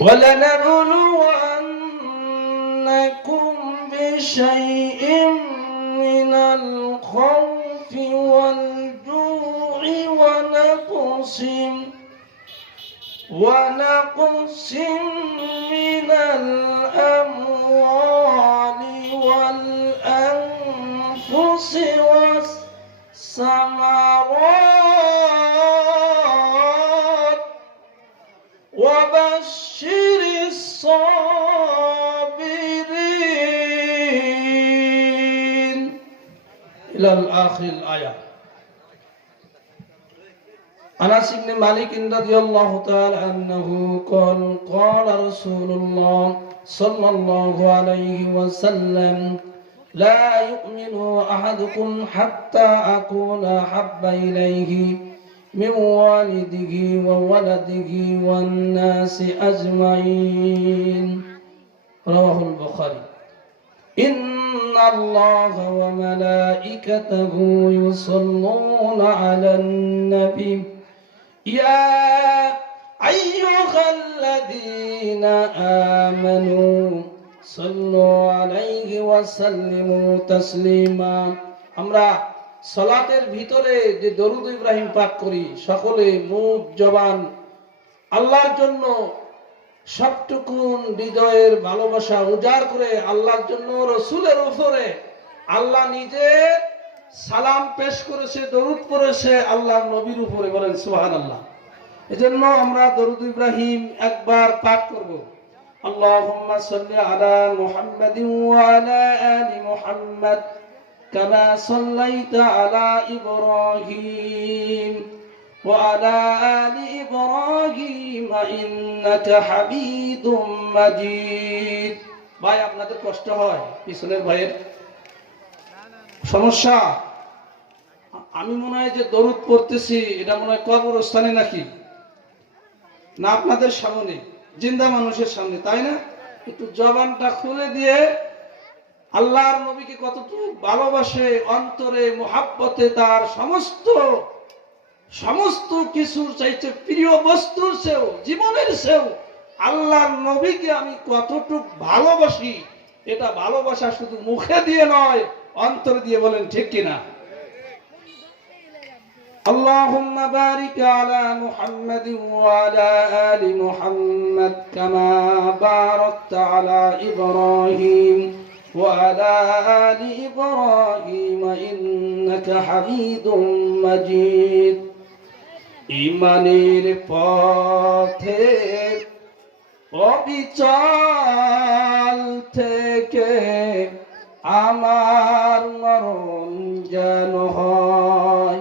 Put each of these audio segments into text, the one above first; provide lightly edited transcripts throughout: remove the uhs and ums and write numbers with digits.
ولنبلونكم بشيء من الخوف والجوع ونقص من الأموال والأنفس والثمرات وبشر الصابرين إلى الآخر الآية. أنس بن مالك رضي الله تعالى عنه قال قال رسول الله صلى الله عليه وسلم لا يؤمن أحدكم حتى أكون أحب إليه من والده وولده والناس أجمعين. رواه البخاري. إن الله وملائكته يصلون على النبي يا أيها الذين آمنوا صلوا عليه وسلموا تسليما. আমরা সালাতের ভিতরে যে দরুদ ইব্রাহিম পাঠ করি, সকলে মুখ জবান আল্লাহর জন্য সবটুকুন হৃদয়ের ভালোবাসা উজাড় করে আল্লাহর জন্য রাসূলের উপরে আল্লাহ নিজে সালাম পেশ করেছে, দরুদ পড়েছে আল্লাহর নবীর উপরে। বলেন সুবহানাল্লাহ। এজন্য আমরা দরুদ ইব্রাহিম একবার পাঠ করব। আল্লাহুম্মা সাল্লি আলা মুহাম্মাদিন ওয়া আলা আলি মুহাম্মাদ কামা সাল্লাইতা আলা ইব্রাহিম ওয়া আলা আলি ইব্রাহিম ইন্নাকা হামিদুম মাজিদ। ভাই আপনাদের কষ্ট হয়? পিছনের ভাইয়ের সমস্যা? আমি মনে হয় যে দরুদ পড়তেছি এটা মনে হয় কবরস্থানে নাকি না আপনাদের সামনে, জিন্দা মানুষের সামনে, তাই না? একটু জবানটা খুলে দিয়ে আল্লাহর নবীকে কতটুকু ভালোবাসে, অন্তরে মুহাব্বতে তার সমস্ত কিছুর চাইতে প্রিয় বস্তুর চেয়েও, জীবনের চেয়েও আল্লাহর নবীকে আমি কতটুকু ভালোবাসি, এটা ভালোবাসা শুধু মুখে দিয়ে নয়, অন্তর দিয়ে। বলেন ঠিক কিনা? আল্লাহুম্মা বারিক আলা মুহাম্মাদিন ওয়া আলা আলি মুহাম্মাদ কামা বারাকতা আলা ইব্রাহিম ওয়া আলা আলি ইব্রাহিম ইন্নাকা হামিদুম মাজিদ। ঈমানের পথে অবিচল থেকে আমার মরণ যেন হয়।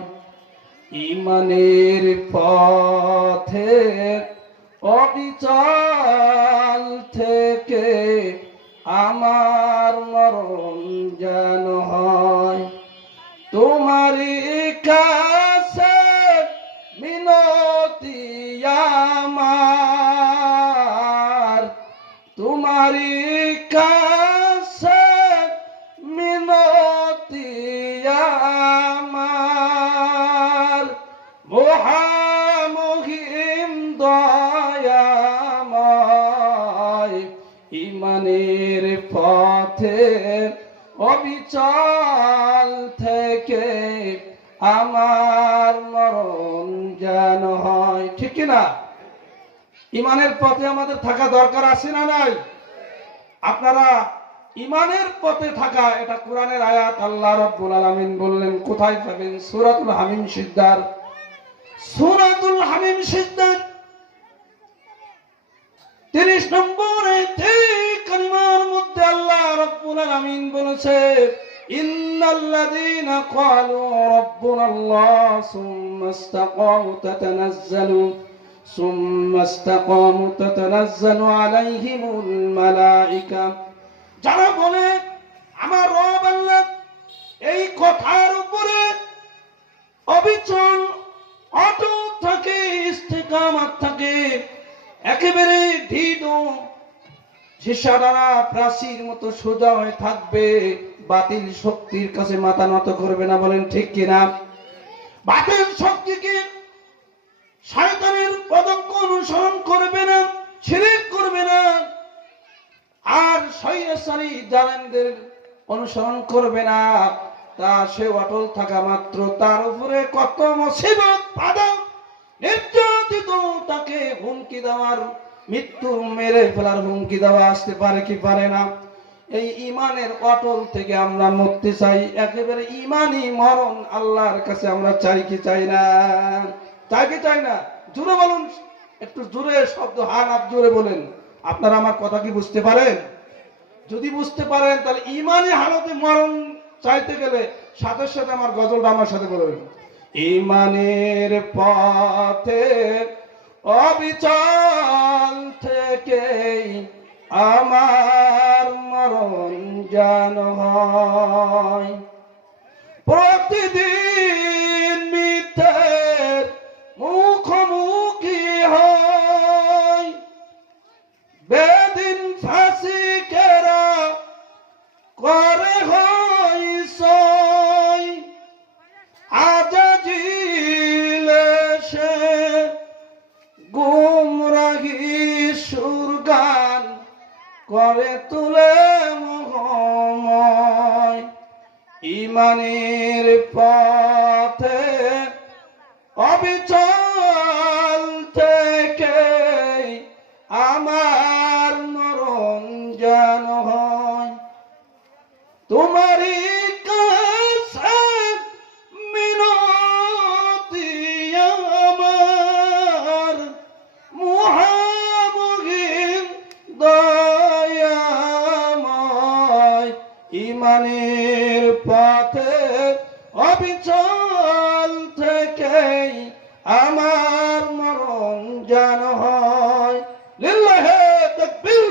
ঈমানের পথে অবিচল থেকে আমার মরণ যেন হয়। তোমারই কাছে মিনতি আমার, তোমারই কাছে মিনতি আমার, মহামহিম দয়াময়। ঈমানের পথে অবিচল থেকে আমার মরণ যেন হয়। ঠিক না? ঈমানের পথে আমাদের থাকা দরকার আছে না নাই? আপনারা ঈমানের পথে থাকা, এটা কোরআনের আয়াত। আল্লাহ রাব্বুল আলামিন বললেন, কোথায় পাবেন? সূরাতুল হামিম সিজদার, সূরাতুল হামিম সিজদার 30 নম্বরে কালিমার মধ্যে আল্লাহ রাব্বুল আলামিন বলেছে, ইন্নাল্লাযীনা ক্বালু রাব্বুনাল্লাহ সুম্মা ইসতাকামু তাতানাজ্জালু আলাইহিমুল মালায়েকা। যারা বলে আমার রব আল্লাহ, এই কথার উপরে অবিচল অটল থাকে, ইস্তেকামত থাকে, একেবারে দৃঢ় শিশারারা প্রাচীর মতো সোজা হয়ে থাকবে, বাতিল শক্তির কাছে মাথা নত করবে না। বলেন ঠিক কিনা? বাতিল শক্তিকে, শয়তানের পদঙ্ক অনুসরণ করবে না, শিরক করবে অনুসারী জালেমদের অনুসরণ করবে না, তা সে অটল থাকা মাত্র তার উপরে কত মুসিবত বাধা নির্যাতিত, তাকে হুমকি দেওয়ার, মৃত্যু মেরে ফেলার হুমকি দেওয়া আসতে পারে কি পারে না? এই ইমানের অটল থেকে আমরা মুক্তি চাই, একেবারে ইমানই মরণ আল্লাহর কাছে আমরা চাই কি চাই না? চাই কি চাই না? জোরে বলুন, একটু জোরে শব্দ, হান আপ জোরে বলেন। আপনারা আমার কথা কি বুঝতে পারেন? যদি বুঝতে পারেন তাহলে ইমানি হালতে মরণ চাইতে গেলে সাথে সাথে আমার গজলটা আমার সাথে বলবেন। ইমানের পথে অবিচল থেকে আমার মরণ যেন হয়, প্রতিদিন মিথ্যের মুখোমুখি হয়, বেদিন ফাঁসিকেরা করে হয় সই, আজাজিলে সে গুমরাহি সুরগান করে তুলে মোহময়। ইমানের পথে অবিচল থেকে আমার মরণ যেন হয়, তোমারই কাছে মিনতি আমার মুহামুহিন দয়াময়। ইমানের পথে অবিচল থেকে আমার মরণ যেন হয়। লিল্লাহে তাকবীর।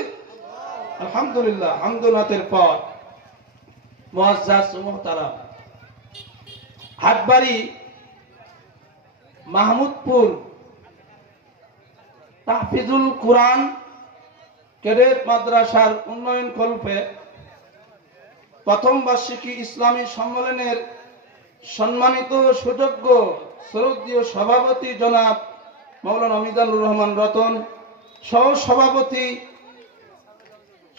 আলহামদুলিল্লাহ। হামদুনাতের পর মুআজ্জাজ মুহতারাম, হাটবাড়ি মাহমুদপুর তাহফিজুল কুরআন ক্যাডেট মাদ্রাসার উন্নয়ন কল্পে প্রথম বার্ষিকী ইসলামী সম্মেলনের সম্মানিত সুযোগ্য শ্রদ্ধেয় সভাপতি জনাব মাওলানা মিজানুর রহমান রতন,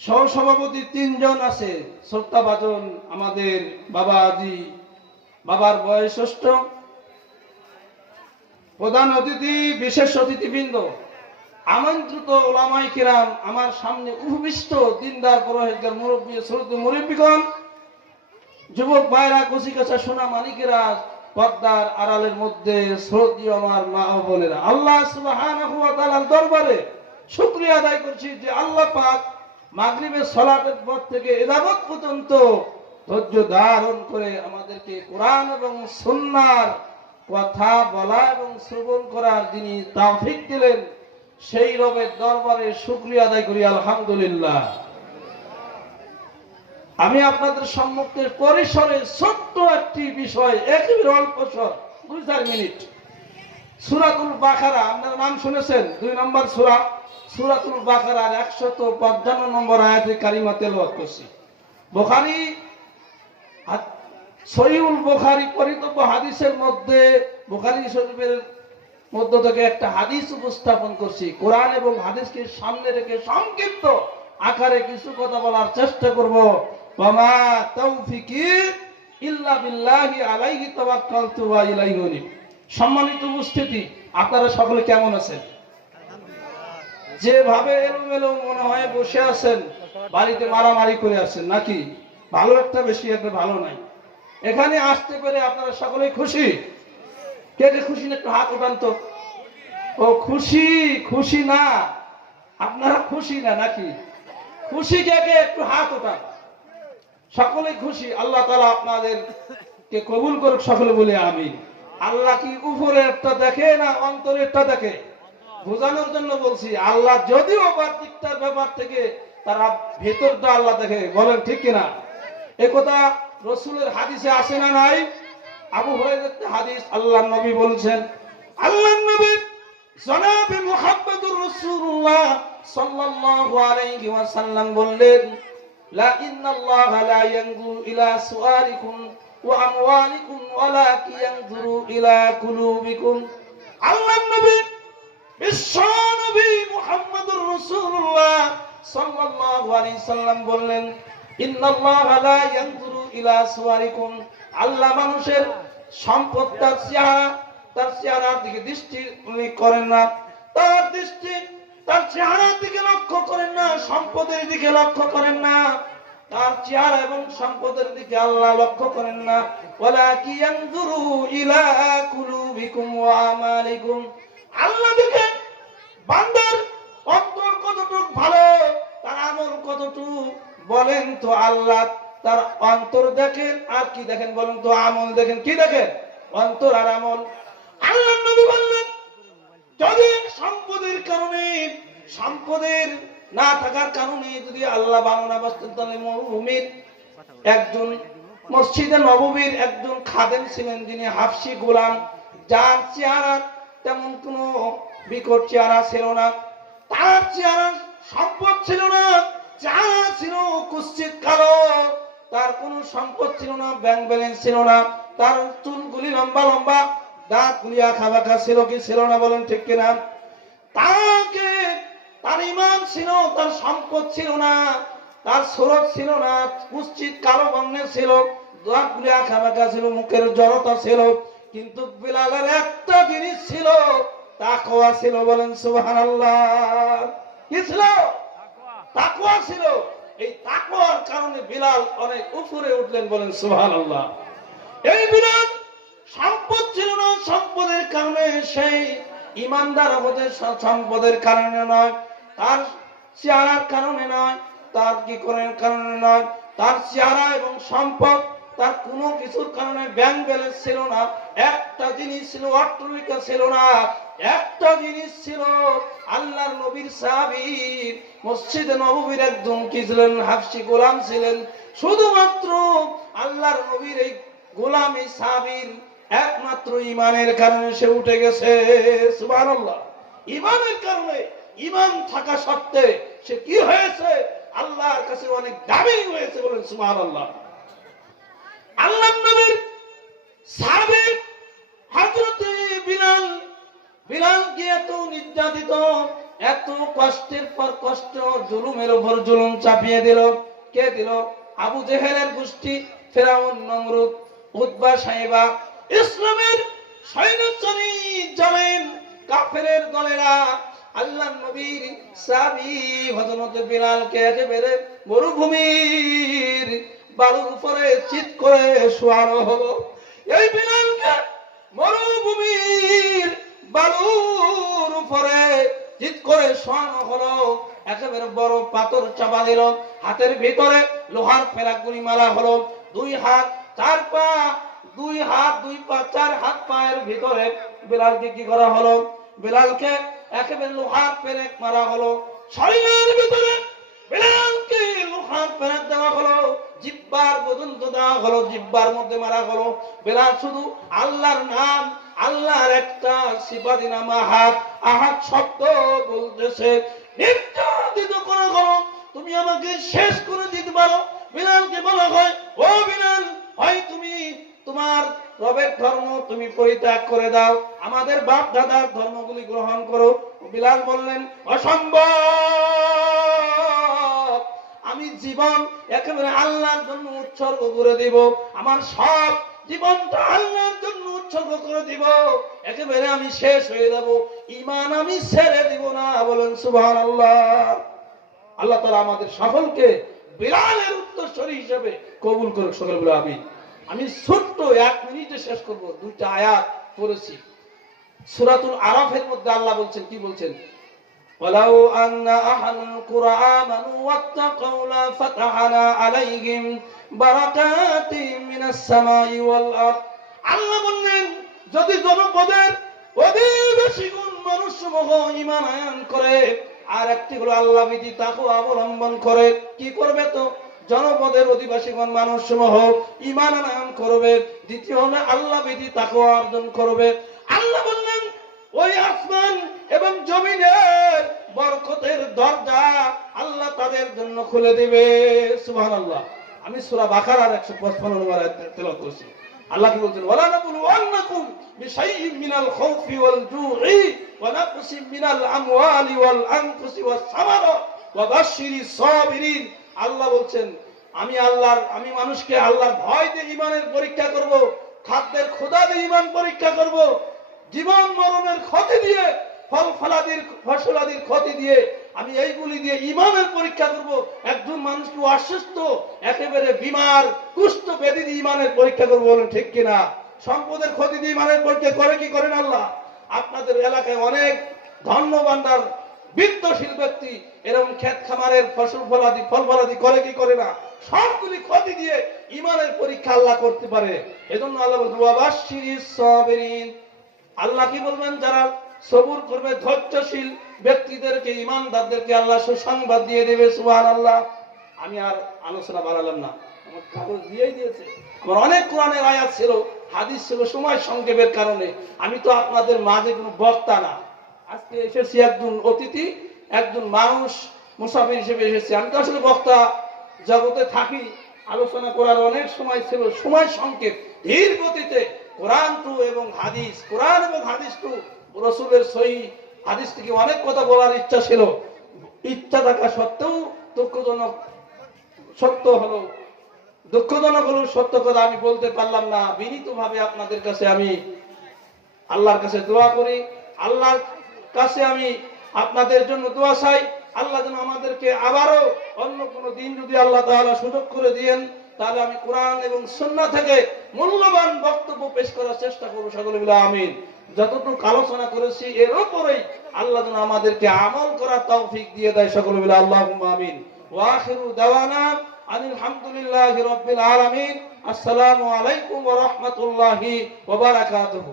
সহসভাপতি 3 জন আছে, শ্রদ্ধাভাজন আমাদের বাবাজি, বাবার বয়োজ্যেষ্ঠ, প্রধান অতিথি, বিশেষ অতিথিবৃন্দ, আমন্ত্রিত ওলামায়ে কিরাম, আমার সামনে উপবিষ্ট দিনদার পরহেজগার মুরব্বী, শ্রদ্ধেয় মুরব্বীগণ, যুবক ভাইরা, কচিকাঁচা সোনা মানিকেরা, পর্দার আড়ালের মধ্যে শ্রদ্ধেয় আমার মা ও বোনেরা, আল্লাহ সুবহানাহু ওয়া তাআলার দরবারে শুকরিয়া আদায় করছি যে আল্লাহ পাক মাগরিবের সালাতের পর থেকে এযাবত পর্যন্ত ধৈর্য ধারণ করে আমাদেরকে কোরআন এবং সুন্নাহর কথা বলা এবং শ্রবণ করার যিনি তৌফিক দিলেন, সেই রবের দরবারে শুকরিয়া আদায় করি আলহামদুলিল্লাহ। আমি আপনাদের সম্মুখে পরিসরে ছোট্ট একটি বিষয়, একেবারে অল্প 2-4 মিনিট, সূরাতুল বাকারা, আপনারা নাম শুনেছেন, 2 নম্বর সূরা, সূরাতুল বাকারার 155 নম্বর আয়াতে কারিমা তেলাওয়াত করছি। বুখারী, সহিহুল বুখারী পরিতব্য হাদিসের মধ্যে, বুখারী শরীফের মধ্য থেকে একটা হাদিস উপস্থাপন করছি। কোরআন এবং হাদিসকে সামনে রেখে সংক্ষিপ্ত আকারে কিছু কথা বলার চেষ্টা করব। ওয়ামা তাওফিকি ইল্লা বিল্লাহি আলাইহি তাওয়াক্কালতু ওয়া ইলাইহি উনীব। সম্মানিত উপস্থিতি, আপনারা সকলে কেমন আছেন? যেভাবে এলোমেলো মনে হয় বসে আছেন, বাড়িতে মারামারি করে আছেন নাকি? ভালো একটা, বেশি একটা ভালো নাই। এখানে আসতে পেরে আপনারা সকলেই খুশি? কে কে খুশি না একটু হাত উঠান তো। ও খুশি, খুশি না আপনারা খুশি না নাকি? খুশি কে কে একটু হাত উঠান। সকলেই খুশি। আল্লাহ তাআলা আপনাদেরকে কবুল করুক, সকলে বলে আমিন। আল্লাহ কি উপরেরটা দেখে না অন্তরেরটা দেখে? বোঝানোর জন্য বলছি, আল্লাহ যদিও বাহ্যিকটার ব্যাপার থেকে তারা ভেতরটা আল্লাহ দেখে, বলেন ঠিক কিনা? একথা রাসূলের হাদিসে আসে না নাই? আবু হুরায়রার হাদিস, আল্লাহর নবী বলছেন, আল্লাহর নবী জনাব মুহাম্মদুর রাসূলুল্লাহ সাল্লাল্লাহু আলাইহি ওয়াসাল্লাম বললেন, লা ইন্নাল্লাহা লা ইয়ানজুরু ইলা সুআরিকুম ওয়া আমওয়ালিকুম ওয়ালাকিন ইয়ানজুরু ইলা কুলুবিকুম। আল্লাহর নবী, বিশ্ব নবী মুহাম্মদুর রাসূলুল্লাহ সাল্লাল্লাহু আলাইহি সাল্লাম বললেন, ইন্নাল্লাহা লা ইয়ানজুরু ইলা সুওয়ারিকুম, আল্লাহ মানুষের সম্পদ তার চেহারার দিকে দৃষ্টি করেন না, তার দৃষ্টি তার চেহারার দিকে লক্ষ্য করেন না, সম্পদের দিকে লক্ষ্য করেন না, তার চেহারা এবং সম্পদের দিকে আল্লাহ লক্ষ্য করেন না। ওয়ালাকি ইয়ানজুরু ইলা কুলুবিকুম ওয়া আমালিকুম, আল্লাহ দেখেন বান্দার অন্তর কতটুকু ভালো, তার আমল কতটুকু। বলেন তো আল্লাহ তার অন্তর দেখেন আর কি দেখেন? বলেন তো আমল দেখেন, কি দেখেন? অন্তর আর আমল। আল্লাহর নবী বললেন, যদি সম্পদের কারণে, সম্পদের না থাকার কারণে যদি আল্লাহ ভালো না বাসতেন, তাহলে মরুভূমির একজন মসজিদে নববীর একজন খাদেম ছিলেন, যিনি হাফসি গোলাম, যার চেহারা তেমন কোনো বিকট চেহারা ছিল না, তার চেহারা সম্পদ ছিল না, চেহারা ছিল কুৎসিত কালো, তার কোনো সম্পদ ছিল না, ব্যাংক ব্যালেন্স ছিল না, তার চুলগুলি লম্বা লম্বা, দাঁতগুলি আঁকা বাঁকা ছিল কি ছিল না? বলেন ঠিক কিনা? তাকে তার ঈমান ছিল, তার সম্পদ ছিল না, তার সুরত ছিল না, কুৎসিত কালো বর্ণের ছিল, দাঁতগুলি আঁকা বাঁকা ছিল, মুখের জড়তা ছিল, কিন্তু বিলালের একটা জিনিস ছিল, তাকওয়া ছিল। বলেন সুবহানাল্লাহ। কি ছিল? তাকওয়া ছিল। এই তাকওয়ার কারণে বিলাল অনেক উপরে উঠলেন। বলেন সুবহানাল্লাহ। এই বিলাল সম্পদ ছিল না, সম্পদের কারণে সেই ইমানদার হতে, সম্পদের কারণে নয়, তার চেহারার কারণে নয়, তার কি করার কারণে নয়, তার চেহারা এবং সম্পদ, তার কোনো কিছুর কারণে ব্যাংক ব্যালেন্স ছিল না, একটা জিনিস ছিল, অট্টালিকা ছিল না, একটা জিনিস ছিল, আল্লাহর নবীর সাহাবী মসজিদে নববীর একজন কি ছিলেন? হাফসি গোলাম ছিলেন। শুধুমাত্র আল্লাহর নবীর এই গোলামী সাহাবীর একমাত্র ইমানের কারণে সে উঠে গেছে। সুবহানাল্লাহ। ইমানের কারণে, ইমান থাকা সত্ত্বে সে কি হয়েছে? আল্লাহর কাছে অনেক দামি হয়েছে। বলেন সুবহানাল্লাহ। আল্লাহর নবীর সাহাবী হযরত বিলাল, বিলালকে এত নির্যাতিত, এত কষ্টের পর কষ্ট, জুলুমের উপর জুলুম চাপিয়ে দিল। কে দিল? আবু জেহেলের গোষ্ঠী, ফেরাউন, নমরুদ, উতবা, সাইবা, ইসলামের সৈন্যচারী জালেম কাফেরের দলেরা আল্লাহর নবীর সাহাবী হযরত বিলালকে একেবারে মরুভূমির বালুর উপরে চিৎ করে শোয়ানো হলো। এই বিলালকে মরুভূমির বালুর উপরে চিৎ করে শোয়ানো হলো। একেবারে বড় পাথর চাপা দিল, হাতের ভিতরে লোহার ফেরাকগুলি মারা হলো, দুই হাত চার পা, দুই হাত দুই পা চার হাত পায়ের ভিতরে বিলালকে কি করা হলো? বিলালকে একেবারে লোহার পেরেক মারা হলো। শরীরের ভিতরে বিলালকে লোহার পেরেক দেওয়া হলো, জিহ্বার পর্যন্ত দেওয়া হলো, জিহ্বার মধ্যে মারা হলো। বিলাল শুধু আল্লাহর নাম, আল্লাহর একটা সিফাতি নাম আহাদ, আহাদ শব্দ বলতেছে। নির্যাতিত করা হলো, তুমি আমাকে শেষ করে দিতে পারো। বিলালকে বলা হয়, ও বিলাল, হয় তুমি তোমার রবের ধর্ম তুমি পরিত্যাগ করে দাও, আমাদের বাপ দাদার ধর্মগুলি গ্রহণ করো। বিলাল বললেন, অসম্ভব, আমি জীবন একেবারে আল্লাহর জন্য উৎসর্গ করে দিব, আমার সব জীবনটা আল্লাহর জন্য উৎসর্গ করে দিব, একেবারে আমি শেষ হয়ে যাব, ঈমান আমি ছেড়ে দিব না। বলেন সুবহানাল্লাহ। আল্লাহ তাআলা আমাদের সকলকে বিলালের উত্তরসূরি হিসেবে কবুল করুক। সকল বলে আমিন। আমি ছোট্ট 1 মিনিটে শেষ করব। 2টা আয়াত পড়েছি সূরাতুল আরাফের মধ্যে। আল্লাহ বলছেন, কি বলছেন? ওয়ালাউ আন্না আহলুল কুরআ আমানু ওয়াত্তাকাউ লা ফাতাহনা আলাইহিম বারাকাতিম মিনাস সামাই ওয়াল আরদ। আল্লাহ বললেন, যদি জনপদের অধিবাসীগণ মানুষসমূহ ঈমান আনয়ন করে, আর একটি হলো আল্লাহ ভীতি তাকওয়া অবলম্বন করে, কি করবে? তো জনপদের অধিবাসীগণ মানুষসমূহ ঈমান আনয়ন করবে, দ্বিতীয় হলো আল্লাহ ভীতি তাকওয়া অর্জন করবে। আল্লাহ বললেন, ওই আসমান এবং জমিনের বরকতের দরজা আল্লাহ তাদের জন্য খুলে দিবে। সুবহানাল্লাহ। আমি সূরা বাকারার 155 নম্বর আয়াত তেলাওয়াত করছি। আল্লাহ কি বলছেন? ওয়ালা নাবলুওয়ান্নাকুম বিশাইইন মিনাল খাউফি ওয়াল জু'i ওয়া নাকসিম মিনাল আমওয়ালি ওয়াল আনফুসি ওয়াস সামারাত ওয়া বাশশিরিস সাবিরিন। আল্লাহ বলছেন আমি মানুষকে আল্লাহর ভয় দিয়ে ঈমানের পরীক্ষা করব, খাদ্যের ক্ষুধা দিয়ে ঈমান পরীক্ষা করব, জীবন মরণের ক্ষতি দিয়ে, ফসলাদির ক্ষতি দিয়ে, আমি এইগুলি দিয়ে ঈমানের পরীক্ষা করব। একজন মানুষকে অসুস্থ, একেবারে বিমার, কুষ্ঠ ব্যাধি দিয়ে ঈমানের পরীক্ষা করব, বলেন ঠিক কিনা? সম্পদের ক্ষতি দিয়ে ঈমানের পরীক্ষা করে কি করেন আল্লাহ? আপনাদের এলাকায় অনেক ধন্য ভান্ডার বিত্তশীল ব্যক্তি এরকম ক্ষেত খামারের ফল ফলাদি করে কি করে না? সবগুলি ক্ষতি দিয়ে ঈমানের পরীক্ষা আল্লাহ করতে পারে। এজন্য আল্লাহ বলছেন ওয়া বাশশিরিস সাবিরিন। আল্লাহ কি বলবেন? যারা সবুর করবে, ধৈর্যশীল ব্যক্তিদেরকে, ঈমানদারদেরকে আল্লাহ সুসংবাদ দিয়ে দেবে। সুবহানাল্লাহ। আমি আর আলোচনা বাড়ালাম না, আমার কাগজ দিয়েই দিয়েছে। আমার অনেক কোরআনের আয়াত ছিল, হাদিস ছিল, সময় সংক্ষেপের কারণে আমি তো আপনাদের মাঝে কোনো বক্তা না। আজকে এসেছি একজন অতিথি, একজন মানুষ মুসাফির হিসেবে এসেছি। আমি তো আসলে বক্তা জগতে থাকি, আলোচনা করার অনেক সময় ছিল, সময় সংক্ষেপ। ধীর গতিতে কোরআন এবং হাদিস, কোরআন এবং হাদিস রাসূলের সহিহ হাদিস থেকে অনেক কথা বলার ইচ্ছা ছিল। ইচ্ছা থাকা সত্ত্বেও দুঃখজনক হলো সত্য কথা আমি বলতে পারলাম না। বিনীতভাবে আপনাদের কাছে আমি আল্লাহর কাছে দোয়া করি, আল্লাহর কাছে আমি আপনাদের জন্য দোয়া চাই। আল্লাহ যেন আমাদেরকে আবারও অন্য কোনো দিন যদি আল্লাহ তাআলা সুযোগ করে দিয়েন, তাহলে আমি কোরআন এবং সুন্নাহ থেকে মূল্যবান বক্তব্য পেশ করার চেষ্টা করব। সকলে বলে আমিন। যতটুকু আলোচনা করেছি এর উপরেই আল্লাহ যেন আমাদেরকে আমল করার তৌফিক দিয়ে দেয়। সকলে বলে আল্লাহুম্মা আমিন। ওয়া আখিরু দাওয়ানা আনিল হামদুলিল্লাহি রাব্বিল আলামিন। আসসালামু আলাইকুম ওয়া রাহমাতুল্লাহি ওয়া বারাকাতুহু।